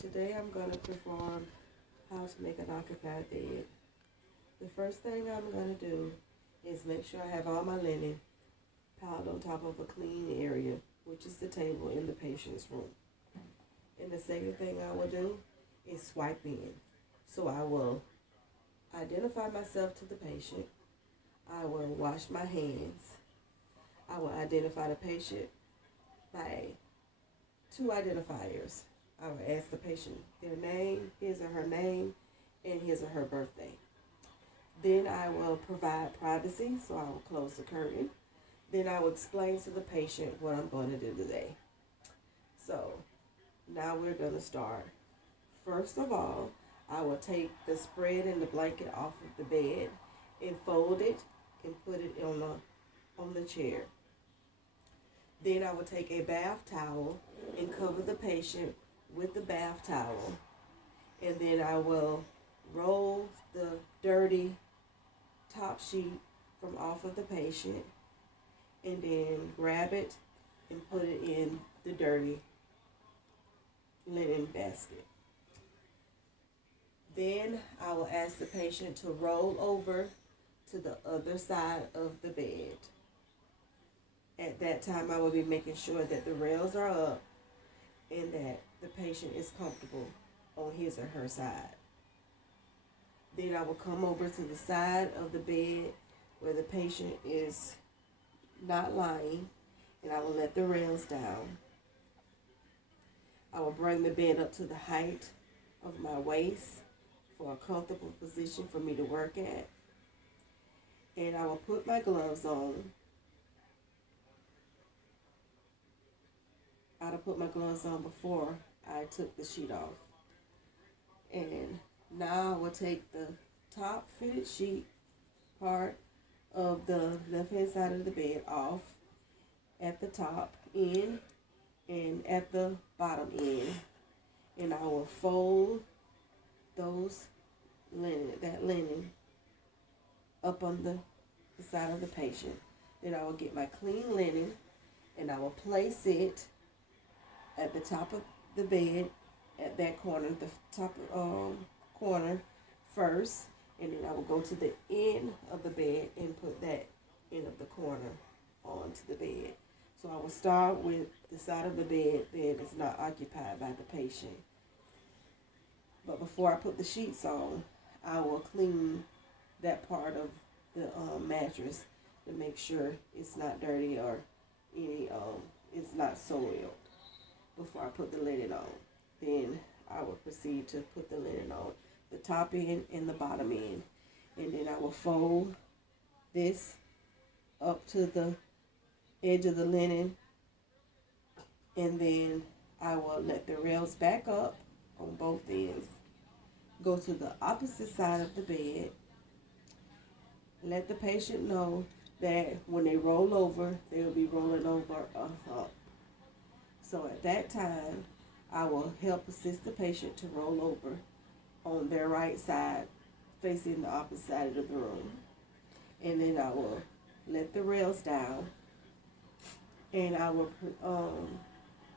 today I'm going to perform how to make an occupied bed. The first thing I'm going to do is make sure I have all my linen piled on top of a clean area, which is the table in the patient's room. And the second thing I will do is swipe in. So I will identify myself to the patient. I will wash my hands. I will identify the patient by two identifiers. I will ask the patient their name, his or her name, and his or her birthday. Then I will provide privacy, so I will close the curtain. Then I will explain to the patient what I'm going to do today. So now we're going to start. First of all, I will take the spread and the blanket off of the bed and fold it and put it on the chair. Then I will take a bath towel and cover the patient with the bath towel. And then I will roll the dirty top sheet from off of the patient and then grab it and put it in the dirty linen basket. Then I will ask the patient to roll over to the other side of the bed. At that time, I will be making sure that the rails are up and that the patient is comfortable on his or her side. Then I will come over to the side of the bed where the patient is not lying, and I will let the rails down. I will bring the bed up to the height of my waist for a comfortable position for me to work at. And I will put my gloves on. I'd have put my gloves on before I took the sheet off. And now I will take the top fitted sheet part of the left hand side of the bed off at the top end and at the bottom end. And I will fold that linen up on the side of the patient. Then I will get my clean linen and I will place it at the top of the bed, at that corner, the top corner first, and then I will go to the end of the bed and put that end of the corner onto the bed. So I will start with the side of the bed that is not occupied by the patient. But before I put the sheets on, I will clean that part of the mattress to make sure it's not dirty or it's not soiled before I put the linen on. Then I will proceed to put the linen on the top end and the bottom end. And then I will fold this up to the edge of the linen. And then I will let the rails back up on both ends. Go to the opposite side of the bed. Let the patient know that when they roll over, they will be rolling over a hump. So at that time, I will help assist the patient to roll over on their right side, facing the opposite side of the room. And then I will let the rails down, and I will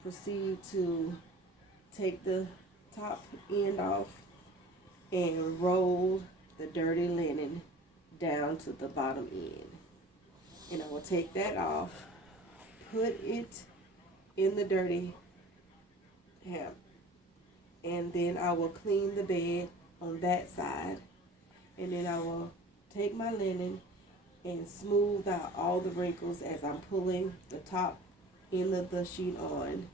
proceed to take the top end off and roll the dirty linen down to the bottom end. And I will take that off, put it in the dirty hem, and then I will clean the bed on that side, and then I will take my linen and smooth out all the wrinkles as I'm pulling the top end of the sheet on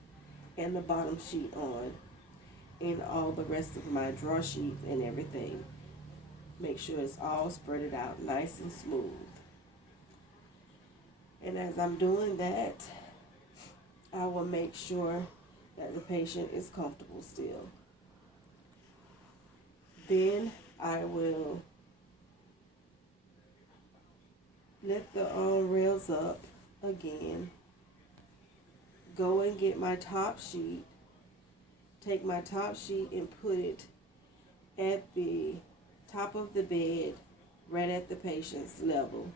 and the bottom sheet on and all the rest of my drawer sheets and everything. Make sure it's all spread out nice and smooth. And as I'm doing that, I will make sure that the patient is comfortable still. Then I will lift the rails up again, go and get my top sheet, take my top sheet and put it at the top of the bed, right at the patient's level.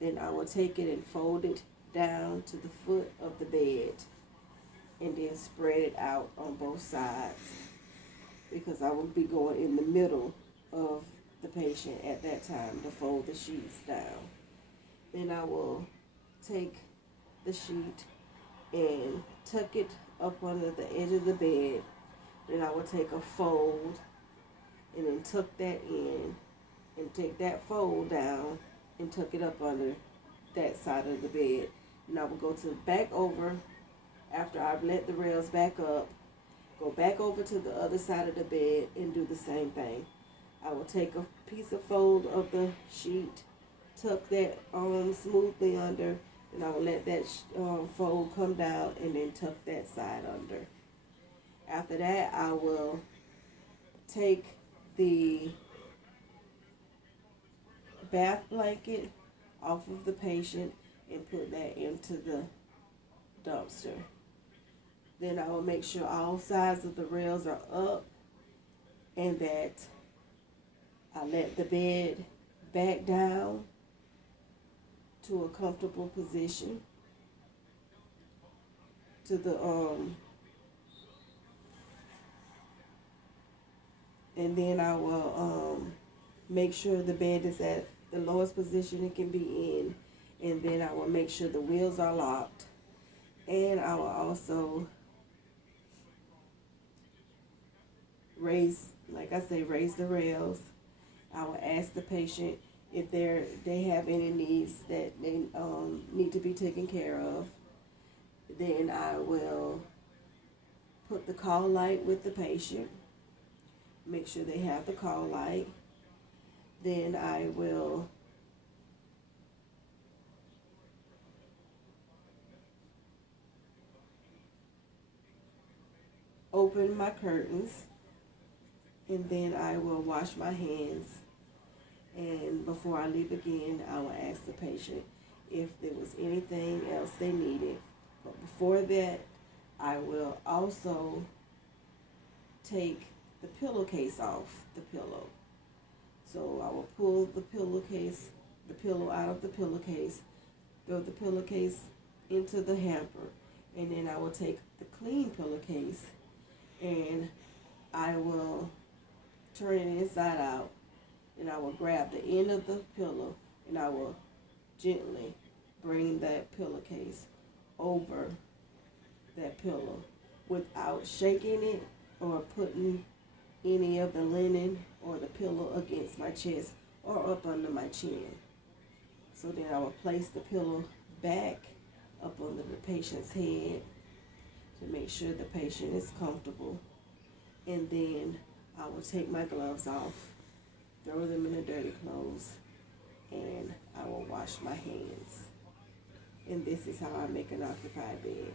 Then I will take it and fold it down to the foot of the bed. and then spread it out on both sides, because I will be going in the middle of the patient at that time to fold the sheets down. Then I will take the sheet and tuck it up under the edge of the bed. Then I will take a fold and then tuck that in and take that fold down and tuck it up under that side of the bed. And I will go to back over after I've let the rails back up, go back over to the other side of the bed and do the same thing. I will take a piece of fold of the sheet, tuck that smoothly under, and I will let that fold come down and then tuck that side under. After that, I will take the bath blanket off of the patient and put that into the dumpster. Then I will make sure all sides of the rails are up and that I let the bed back down to a comfortable position to the and then I will make sure the bed is at the lowest position it can be in, and then I will make sure the wheels are locked, and I will also raise the rails. I will ask the patient if they have any needs that they need to be taken care of. Then I will put the call light with the patient, make sure they have the call light. Then I will open my curtains, and then I will wash my hands. And before I leave again, I will ask the patient if there was anything else they needed. But before that, I will also take the pillowcase off the pillow. So I will pull the pillow out of the pillowcase, throw the pillowcase into the hamper, and then I will take the clean pillowcase and I will turn it inside out, and I will grab the end of the pillow and I will gently bring that pillowcase over that pillow without shaking it or putting any of the linen or the pillow against my chest or up under my chin. So then I will place the pillow back up under the patient's head to make sure the patient is comfortable. And then I will take my gloves off, throw them in the dirty clothes, and I will wash my hands. And this is how I make an occupied bed.